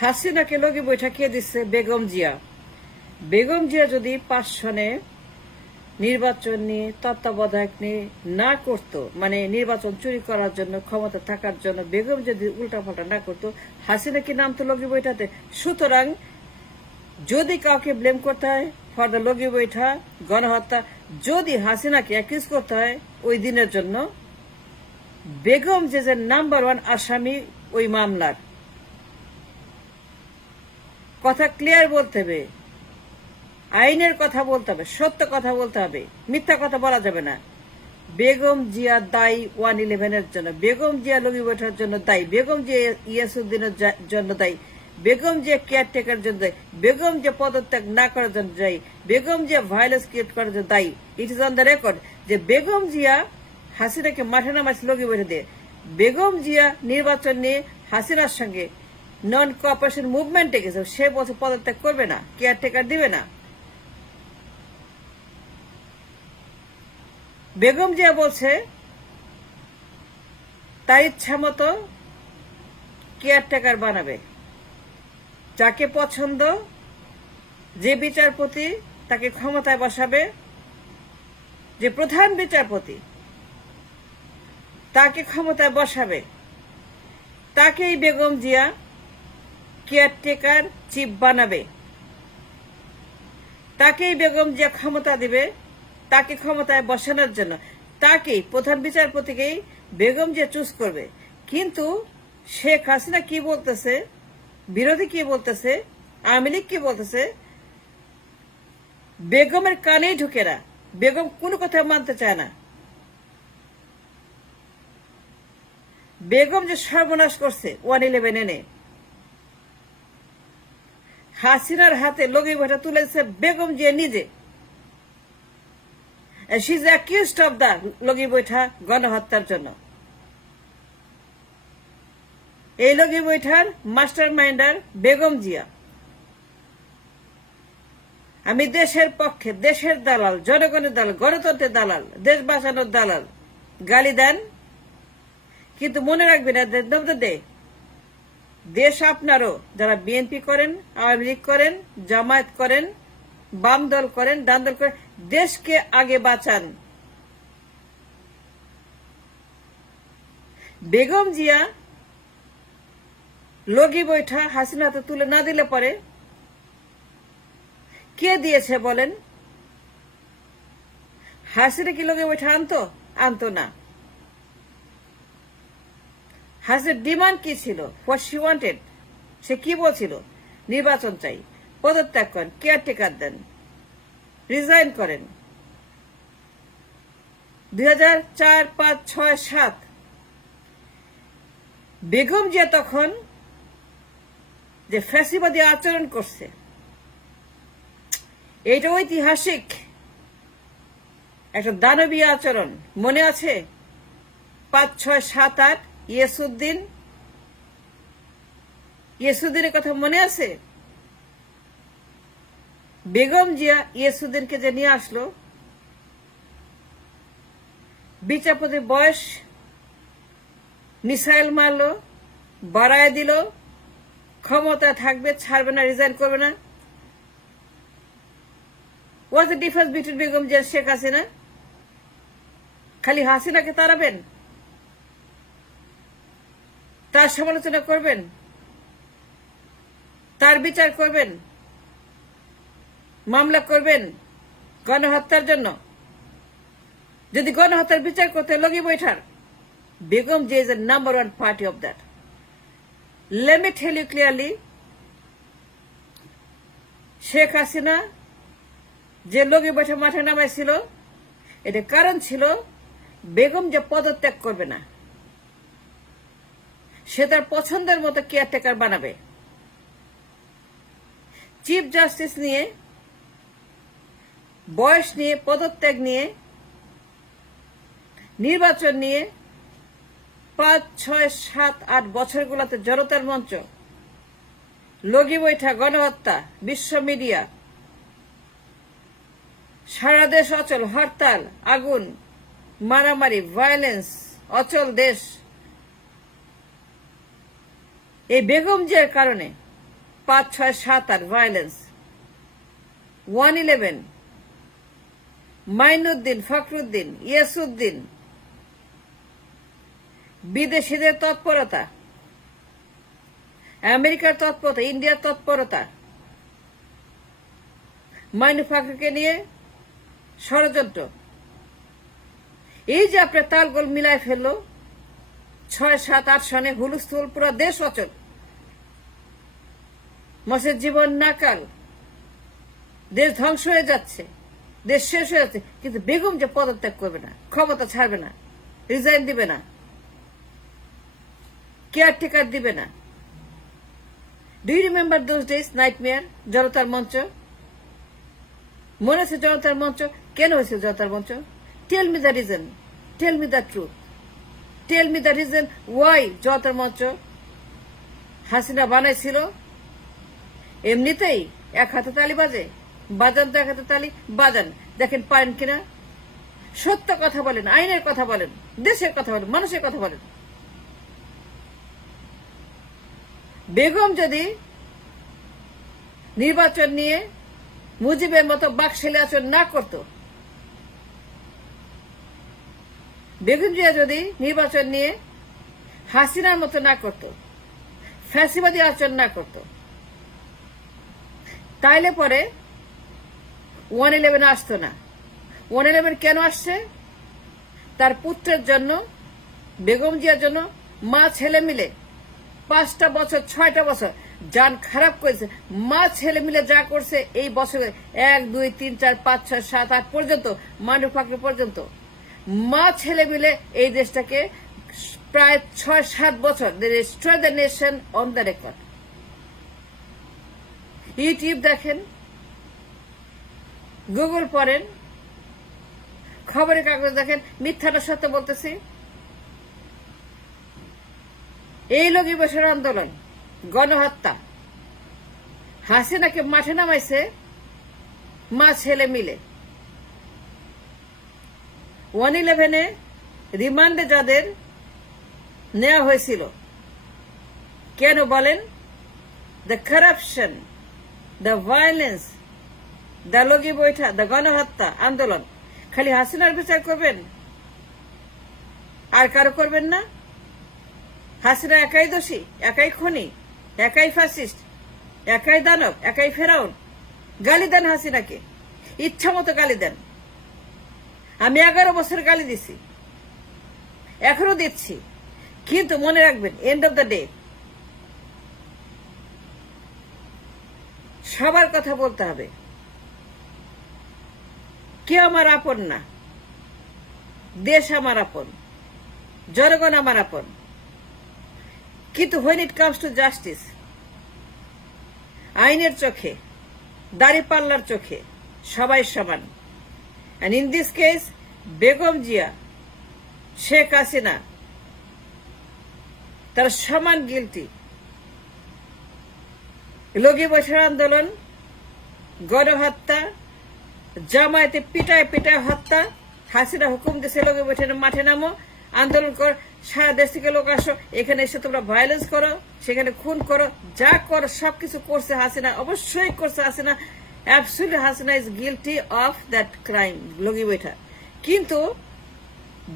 হাসিনাকে লগি বৈঠা কে দিচ্ছে? বেগম জিয়া। বেগম জিয়া যদি 5 সনে নির্বাচন নিয়ে তত্ত্বাবধায়ক নিয়ে না করতো, মানে নির্বাচন চুরি করার জন্য, ক্ষমতা থাকার জন্য বেগম যদি উল্টাপাল্টা না করতো, হাসিনা কি নামতো লগি বৈঠাতে? সুতরাং যদি কাউকে ব্লেম করতে হয় ফর দ্য লগি বৈঠা গণহত্যা, যদি হাসিনাকে অ্যাকিউজ করতে হয় ওই দিনের জন্য, বেগম যে নাম্বার 1 আসামি ওই মামলার, কথা ক্লিয়ার বলতে হবে, আইনের কথা বলতে হবে, সত্য কথা বলতে হবে, মিথ্যা কথা বলা যাবে না। বেগম জিয়া দায়ী 111-এর জন্য, বেগম জিয়া লগি বৈঠার জন্য দায়ী, বেগম জিয়া ইয়াসউদ্দিনের জন্য দায়ী, বেগম জিয়া কেয়ারটেকার জন্য দায়ী, বেগম জিয়া পদত্যাগ না করার জন্য দায়ী, বেগম জিয়া ভায়োলেন্স ক্রিয়েট করার জন্য দায়ী। It is on the record যে বেগম জিয়া হাসিনাকে মাঠে নামাইছে লগি বৈঠা দিয়ে। বেগম জিয়া নির্বাচন নিয়ে হাসিনার সঙ্গে নন কোঅপারেশন মুভমেন্টে গেছে, সে বছর পদত্যাগ করবে না, কেয়ারটেকার দিবে না। বেগম জিয়া বলছে তার ইচ্ছা মতো কেয়ারটেকার বানাবে, যাকে পছন্দ, যে বিচারপতি তাকে ক্ষমতায় বসাবে, যে প্রধান বিচারপতি তাকে ক্ষমতায় বসাবে, তাকেই বেগম জিয়া কেয়ারটেকার চিফ বানাবে, তাকেই বেগম জিয়া ক্ষমতা দিবে, তাকে ক্ষমতায় বসানোর জন্য তাকেই প্রধান বিচারপতিকেই বেগম জিয়া চুজ করবে। কিন্তু শেখ হাসিনা কি বলতেছে, বিরোধী কি বলতেছে, আওয়ামী লীগ কি বলতেছে, বেগমের কানেই ঢুকে না, বেগম কোনো কথা মানতে চায় না। বেগম যে সর্বনাশ করছে 111 এনে, হাসিনার হাতে লগি বৈঠা তুলেছে বেগম জিয়া নিজে। She is accused of the লগি বৈঠা গণহত্যার জন্য। এই লগি বৈঠার মাস্টার মাইন্ডার বেগম জিয়া। আমি দেশের পক্ষে, দেশের দালাল, জনগণের দালাল, গণতন্ত্রের দালাল, দেশ বাঁচানোর দালাল গালি দেন, কিন্তু মনে রাখবেন দেশ আপনারও, যারা বিএনপি করেন, আওয়ামী লীগ করেন, জামায়াত করেন, বাম দল করেন, ডান দল করেন, দেশকে আগে বাঁচান। বেগম জিয়া লগি বৈঠা হাসিনা হাতে তুলে না দিলে পরে কে দিয়েছে বলেন? হাসিনা কি লগি বৈঠা আনতো না। হাসিনার ডিমান্ড কি ছিল? হোয়াট শি ওয়ান্টেড, সে কি বলছিল? নির্বাচন চাই, পদত্যাগ করেন, কেয়ারটেকার দেন, রিজাইন করেন। 2004, 5, 6, 7 বেগম জিয়া তখন যে ফ্যাসিবাদী আচরণ করছে, এইটা ঐতিহাসিক একটা দানবীয় আচরণ। মনে আছে 5, 6, 7, 8 ইয়াসউদ্দিনের কথা মনে আছে? বেগম জিয়া ইয়াসউদ্দিনকে যে নিয়ে আসলো, বিচারপতির বয়স মিসাইল মারলো, বাড়ায় দিল, ক্ষমতা থাকবে, ছাড়বে না, রিজাইন করবে না। What's the difference between Begum Zia Sheikh Hasina? খালি হাসিনাকে তাড়াবেন, তার সমালোচনা করবেন, তার বিচার করবেন, মামলা করবেন গণহত্যার জন্য। যদি গণহত্যার বিচার করতে লগি বৈঠার, Begum Zia is a number 1 party of that. Let me tell you clearly, Sheikh Hasina যে লগি বৈঠা মাঠে নামাইছিল, এটা কারণ ছিল বেগম যে পদত্যাগ করবে না, সে তার পছন্দের মতো কেয়ারটেকার বানাবে। চিফ জাস্টিস নিয়ে, বয়স নিয়ে, পদত্যাগ নিয়ে, নির্বাচন নিয়ে 5, 6, 7, 8 বছরগুলোতে জনতার মঞ্চ, লগি বৈঠা, গণহত্যা, বিশ্ব মিডিয়া, সারা দেশ অচল, হরতাল, আগুন, মারামারি, ভায়োলেন্স, অচল দেশ। এই বেগম জিয়ার কারণে 5, 6, 7, 8 ভায়োলেন্স, 1/11, মাইনুদ্দিন, ফখরুদ্দিন, ইয়াসুদ্দিন, বিদেশিদের তৎপরতা, আমেরিকার তৎপরতা, ইন্ডিয়ার তৎপরতা, মাইনু ফাকরুকে নিয়ে ষড়যন্ত্র, এই যে আপনার তালগোল মিলায় ফেললো 6, 7, 8 সনে হুলস্থুল, পুরো দেশ অচল, মানুষের জীবন নাকাল, দেশ ধ্বংস হয়ে যাচ্ছে, দেশ শেষ হয়ে যাচ্ছে, কিন্তু বেগম যে পদত্যাগ করবে না, ক্ষমতা ছাড়বে না, রিজাইন দিবে না, কেয়ারটেকার দিবে না। Do you remember those days nightmare, জনতার মঞ্চ? মনে আছে জনতার মঞ্চ? কেন হয়েছে জনতার মঞ্চ? Tell me the reason, tell me the truth, tell me the reason why জনতার মঞ্চ হাসিনা বানাইছিল। এমনিতেই এক হাতে তালি বাজে, বাজান তো এক হাতে তালি বাজান, দেখেন পারেন কিনা। সত্য কথা বলেন, আইনের কথা বলেন, দেশের কথা বলেন, মানুষের কথা বলেন। বেগম যদি নির্বাচন নিয়ে মুজিবের মতো বাকশালী আচরণ না করত, বেগম জিয়া যদি নির্বাচন নিয়ে হাসিনার মতো না করত, ফ্যাসিবাদী আচরণ না করত, তাইলে পরে 1/11 আসতো না। 1/11 কেন আসছে? তার পুত্রের জন্য, বেগম জিয়ার জন্য মা ছেলে মিলে 5টা বছর 6টা বছর জান খারাপ করেছে। মা ছেলে মিলে যা করছে এই বছরে 1, 2, 3, 4, 5, 6, 7, 8 পর্যন্ত, মাইনু ফাকরু পর্যন্ত, মা ছেলে মিলে এই দেশটাকে প্রায় 6-7 বছর destroy the nation on the record। YouTube দেখেন, গুগল পড়েন, খবরের কাগজ দেখেন, মিথ্যাটা সত্য বলতেছি। এই লগি বছর আন্দোলন, গণহত্যা, হাসিনাকে মাঠে নামাইছে মা ছেলে মিলে। 1/11 রিমান্ডে যাদের নেওয়া হয়েছিল, কেন বলেন? The corruption, the violence, the লগি বৈঠা, দ্য গণহত্যা আন্দোলন। খালি হাসিনার বিচার করবেন, আর কারো করবেন না? হাসিনা একাই দোষী, একাই খুনি, একাই ফ্যাসিস্ট, একাই দানব, একাই ফেরাউন। গালি দেন হাসিনাকে, ইচ্ছা মতো গালি দেন। আমি 11 বছর গালি দিছি, এখনো দিচ্ছি, কিন্তু মনে রাখবেন, এন্ড অব দ্য ডে সবার কথা বলতে হবে। কেউ আমার আপন না, দেশ আমার আপন, জনগণ আমার আপন, কিন্তু when it comes to justice, আইনের চোখে, দাঁড়িপাল্লার চোখে সবাই সমান। and in this case, Begum Zia, Sheikh Hasina তারা সমান গিলটি। লগি বছর আন্দোলন, গণহত্যা, জামায়াতে পিটায় পিটায় হত্যা, হাসিনা হুকুম দিয়েছে লগি বছর মাঠে নামো, আন্দোলন কর, সারা দেশ থেকে লোক আসো, এখানে এসে তোমরা ভায়োলেন্স করো, সেখানে খুন করো, যা করো সবকিছু করছে হাসিনা, অবশ্যই করছে Hasina. Absolutely Hasina is guilty of that crime, লগি বৈঠা। কিন্তু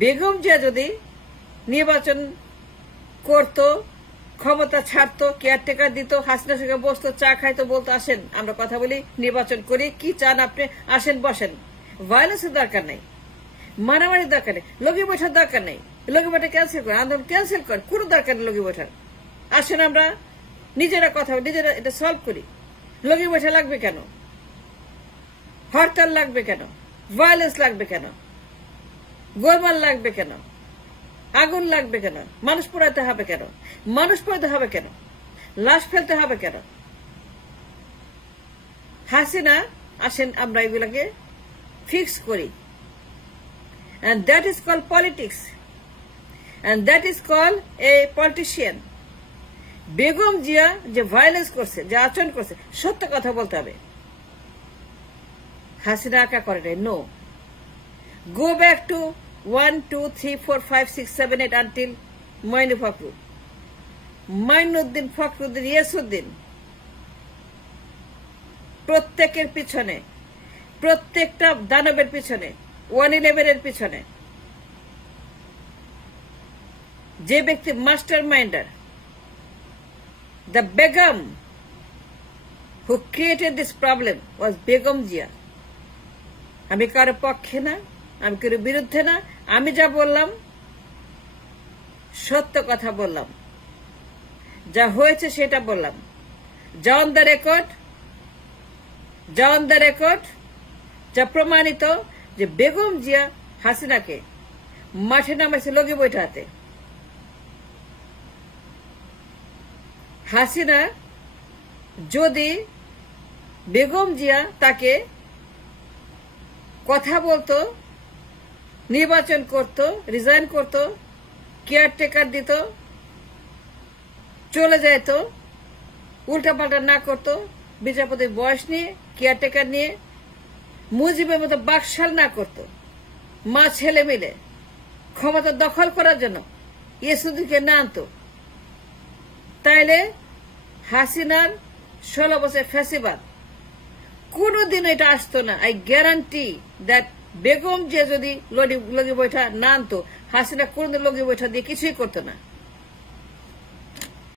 বেগম জিয়া যদি নির্বাচন করত, ক্ষমতা ছাড়তো, কেয়ারটেকার দিত, হাসিনার সঙ্গে বসতো, চা খাইতো, বলতো আসেন আমরা কথা বলি, নির্বাচন করি, কি চান আপনি, আসেন বসেন। ভায়োলেন্সের দরকার নেই, মারামারির দরকার নেই, লগি বৈঠার দরকার নেই, লগি বৈঠা ক্যান্সেল করেন, আন্দোলন ক্যান্সেল করেন, কোনো দরকার নেই লগি বৈঠার। আসেন আমরা নিজেরা কথা বলি, নিজেরা এটা সলভ করি। লগি বৈঠা লাগবে কেন? হরতাল লাগবে কেন? ভায়োলেন্স লাগবে কেন? গোলমাল লাগবে কেন? আগুন লাগবে কেন? মানুষ পোড়াতে হবে কেন? মানুষ পোড়াতে হবে কেন? লাশ ফেলতে হবে কেন? হাসিনা, আসেন আমরা এগুলোকে ফিক্স করি। And that is called politics. And that is called a politician. Begum Zia যে ভায়োলেন্স করছে, যে আচরণ করছে, সত্য কথা বলতে হবে। হাসিনা একা করে নাই, no. Go back to 1, 2, 3, 4, 5, 6, 7, 8 until মাইনু ফাকরু, মাইনুদ্দিন, ফখরুদ্দিন, ইয়াসুদ্দিন, প্রত্যেকের পিছনে, প্রত্যেকটা দানবের পিছনে, 111-এর পিছনে যে ব্যক্তি master minder, the Begum who created this problem was Begum Zia. আমি কারো পক্ষে না, আমি কারো বিরুদ্ধে না, আমি যা বললাম সত্য কথা বললাম, যা হয়েছে সেটা বললাম। যা অন দ্য রেকর্ড, যা প্রমাণিত যে বেগম জিয়া হাসিনাকে মাঠে নামাইছে লগি বৈঠাতে। হাসিনা যদি বেগম জিয়া তাকে কথা বলতো, নির্বাচন করত, রিজাইন করত, কেয়ারটেকার দিত, চলে যেত, উল্টাপাল্টা না করত, বিচারপতির বয়স নিয়ে, কেয়ারটেকার নিয়ে, মুজিবের মতো বাকশাল না করত, মা ছেলে মিলে ক্ষমতা দখল করার জন্য ইয়েসুদিকে না আনত, তাইলে হাসিনার 16 বছর ফ্যাসিবাদ কোনদিন এটা আসতো না। আই গ্যারান্টি দ্যাট বেগম যে যদি লগি বৈঠা না আনতো, হাসিনা কোনদিন লগি বৈঠা দিয়ে কিছুই করতো না।